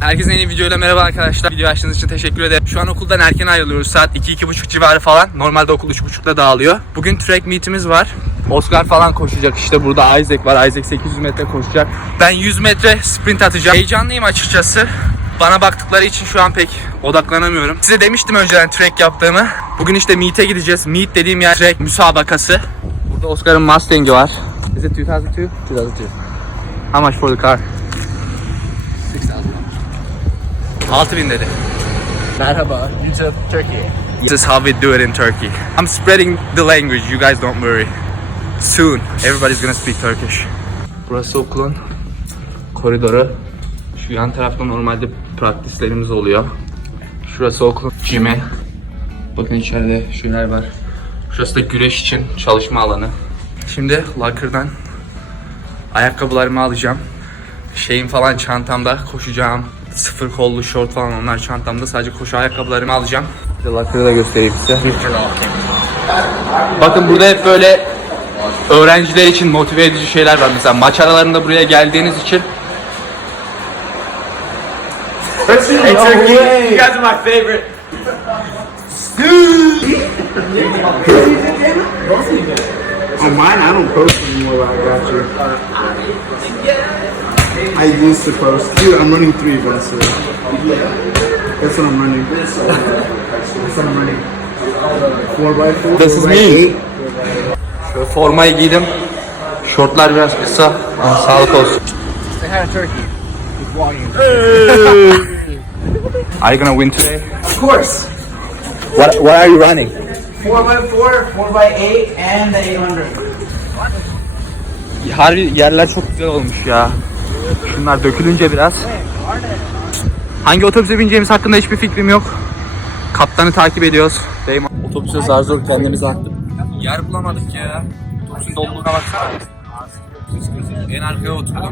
Herkese yeni videoyla merhaba arkadaşlar. Video açtığınız için teşekkür ederim. Şu an okuldan erken ayrılıyoruz. Saat 2-2.30 civarı falan. Normalde okul 3.30'da dağılıyor. Bugün track meetimiz var. Oscar falan koşacak işte. Burada Isaac var. Isaac 800 metre koşacak. Ben 100 metre sprint atacağım. Heyecanlıyım açıkçası. Bana baktıkları için şu an pek odaklanamıyorum. Size demiştim önceden track yaptığımı. Bugün işte meet'e gideceğiz. Meet dediğim yer track müsabakası. Burada Oscar'ın Mustang'i var. Is it 2002? 2002. How much for the car? 6000 dedi. Merhaba, Egypt, Turkey. This is how we do it in Turkey. I'm spreading the language, you guys don't worry. Soon, everybody's gonna speak Turkish. Burası okulun koridoru. Şu yan tarafta normalde praktislerimiz oluyor. Şurası okulun gym'i. Bakın içeride şeyler var. Şurası da güreş için çalışma alanı. Şimdi locker'dan ayakkabılarımı alacağım. Şeyim falan çantamda koşacağım. Sıfır kollu şort falan onlar çantamda. Sadece koşu ayakkabılarımı alacağım. Locker'ı da göstereyim size. Bakın burada hep böyle öğrenciler için motive edici şeyler var. Mesela maç aralarında buraya geldiğiniz için Hey, Turkey, you guys are my favorite. On mine, I don't post anymore. But I got you. I used to post. Dude, I'm running three events. So that's what I'm running. That's what I'm running. Four by four. This is four by me. eight. Şöyle formayı giydim. Şortlar biraz kısa. Ama sağlık olsun. Say hi to Turkey. With volume. Are you gonna win today? Of course. What, what are you running? Four by four, four by eight, and the 800. Harbi yerler çok güzel olmuş ya. Şunlar dökülünce biraz. Hangi otobüse bineceğimiz hakkında hiçbir fikrim yok. Kaptanı takip ediyoruz. Benim otobüse zar zor kendimizi attık. Yer bulamadık ya. Otobüsün doluluğuna baksana. En arkaya oturdum.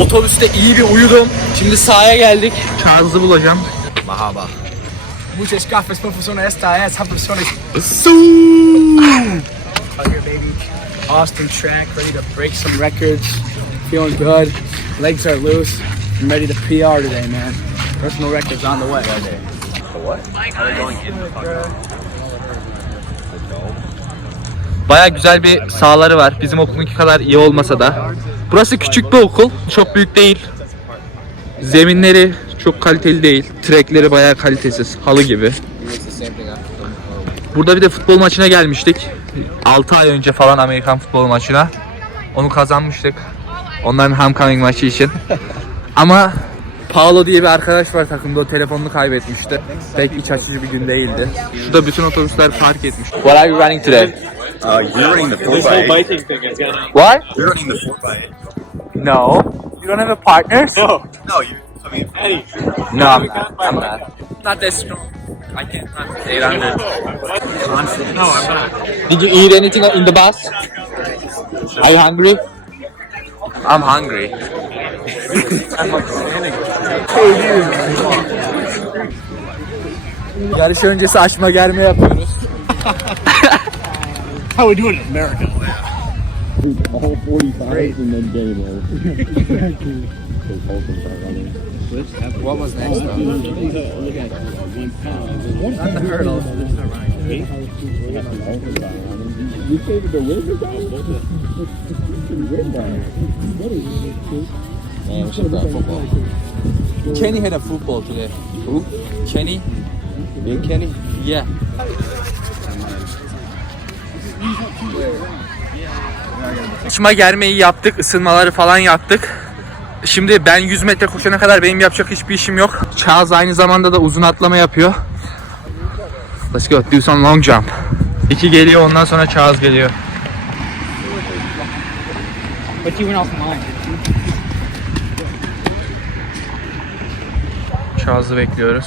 Otobüste iyi bir uyudum. Şimdi sahaya geldik. Charles'ı bulacağım. Muchas gafas, profesor. Esta es. Here, baby. Austin track, ready to break some records. Feeling good. Legs are loose. I'm ready to PR today, man. Personal records on the way. Baya güzel bir sahaları var. Bizim okulunki kadar iyi olmasa da. Burası küçük bir okul. Çok büyük değil. Zeminleri çok kaliteli değil. Trekleri baya kalitesiz. Halı gibi. Burada bir de futbol maçına gelmiştik. 6 ay önce falan Amerikan futbol maçına. Onu kazanmıştık. Onların homecoming maçı için. Ama Paolo diye bir arkadaş var takımda o telefonunu kaybetmişti. Pek iç açıcı bir gün değildi. Şurada bütün otobüsler park etmiş. What are you running today? Uh, you're running the four by eight. What? You're running the four by eight. No. You don't have a partner? No. No, you. I mean, No, I'm, I'm not. Not that strong. I can't not 800. no, I'm not. Did you eat anything in the bus? Are you hungry? I'm hungry. Yarış öncesi açma germe yapıyoruz. how we do it in America. All 45 Great. and then game over. What was next though? That's the hurdle. You favored the Wizards Yeah, we should play football. Kenny had a football today. Who? Kenny? Big Kenny? Yeah. Açma germeyi yaptık, ısınmaları falan yaptık. Şimdi ben 100 metre koşana kadar benim yapacak hiçbir işim yok. Charles aynı zamanda da uzun atlama yapıyor. Let's go, do some long jump. İki geliyor ondan sonra Charles geliyor. But you went off mine. Bekliyoruz.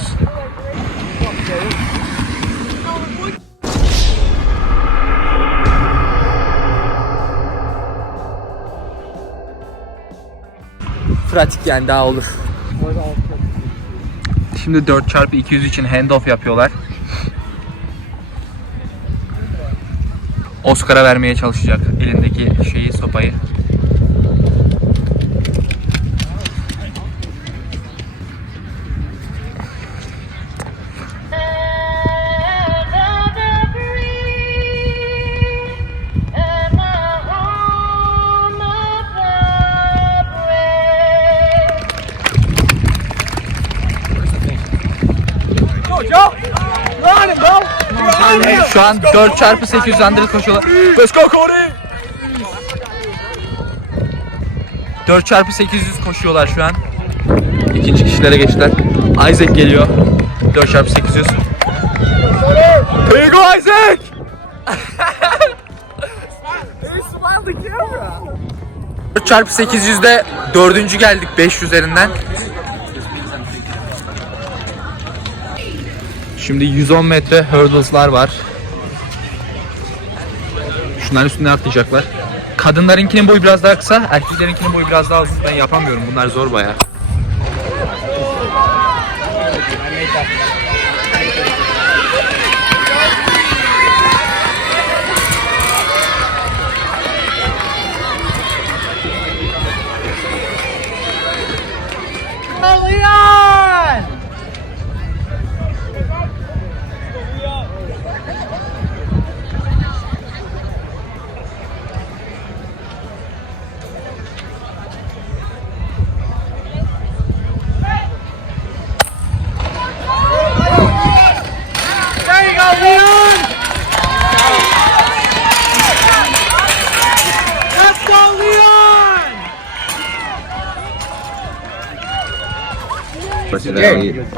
Pratik yani daha olur. Şimdi 4x200 için handoff yapıyorlar. Oscar'a vermeye çalışacak elindeki şeyi, sopayı. Şu an 4 çarpı 800 under koşuyorlar. Let's go Cody! 4 çarpı 800 koşuyorlar şu an. İkinci kişilere geçtiler. Isaac geliyor. 4 çarpı 800. Here you go Isaac! 4 çarpı 800'de dördüncü geldik 5 üzerinden. Şimdi 110 metre hurdles'lar var. Şunların üstüne atlayacaklar. Kadınlarınkinin boyu biraz daha kısa, erkeklerinkinin boyu biraz daha uzun. Ben yapamıyorum. Bunlar zor bayağı.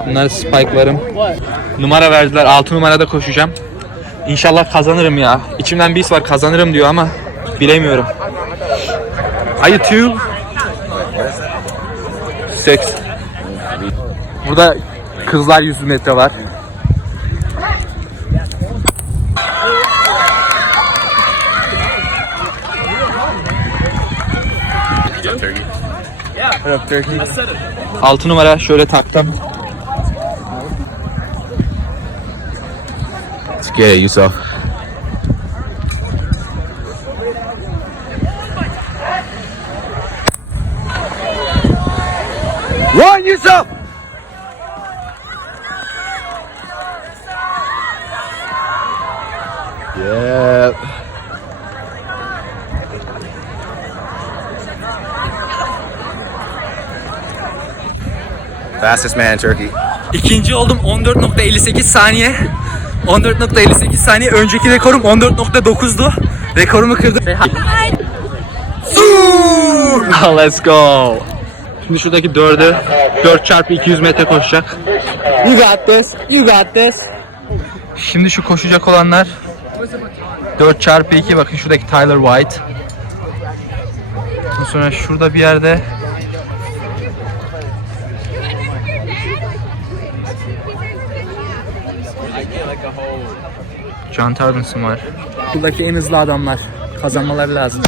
Bunlar spike'larım. Numara verdiler. 6 numarada koşacağım. İnşallah kazanırım ya. İçimden bir his var kazanırım diyor ama bilemiyorum. Are you two? Six. Burada kızlar 100 metre var. Yok, Turkey. 6 numara şöyle taktım. Let's get it, Yusuf. Fastest man in Turkey. İkinci oldum 14.58 saniye. 14.58 saniye. Önceki rekorum 14.9'du. Rekorumu kırdım. Suuu! Let's go. Şimdi şuradaki dördü 4 çarpı 200 metre koşacak. You got this. You got this. Şimdi şu koşacak olanlar 4 çarpı 2 bakın şuradaki Tyler White. Sonra şurada bir yerde John Tarbinson var. Buradaki en hızlı adamlar. Kazanmaları lazım.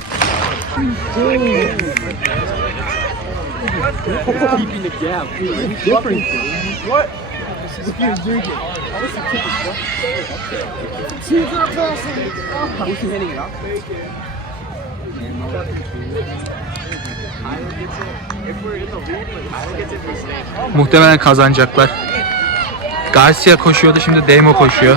Muhtemelen kazanacaklar. Garcia koşuyordu şimdi Demo koşuyor.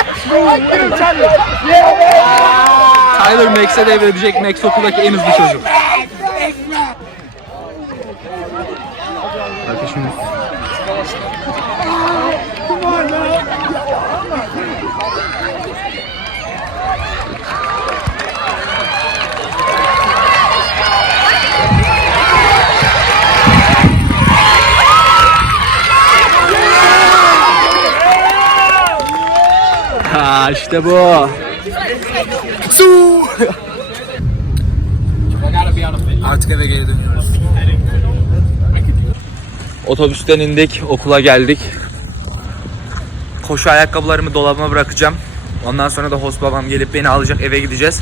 Max'e devredecek. Max okuldaki en hızlı çocuk. Bakın Ha işte bu. Su. Artık eve geri dönüyoruz. Otobüsten indik, okula geldik. Koşu ayakkabılarımı dolabıma bırakacağım. Ondan sonra da host babam gelip beni alacak eve gideceğiz.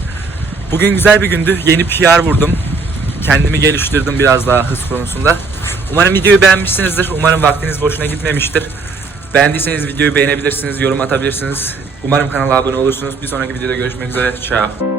Bugün güzel bir gündü. Yeni PR vurdum. Kendimi geliştirdim biraz daha hız konusunda. Umarım videoyu beğenmişsinizdir. Umarım vaktiniz boşuna gitmemiştir. Beğendiyseniz videoyu beğenebilirsiniz, yorum atabilirsiniz. Umarım kanala abone olursunuz. Bir sonraki videoda görüşmek üzere. Ciao.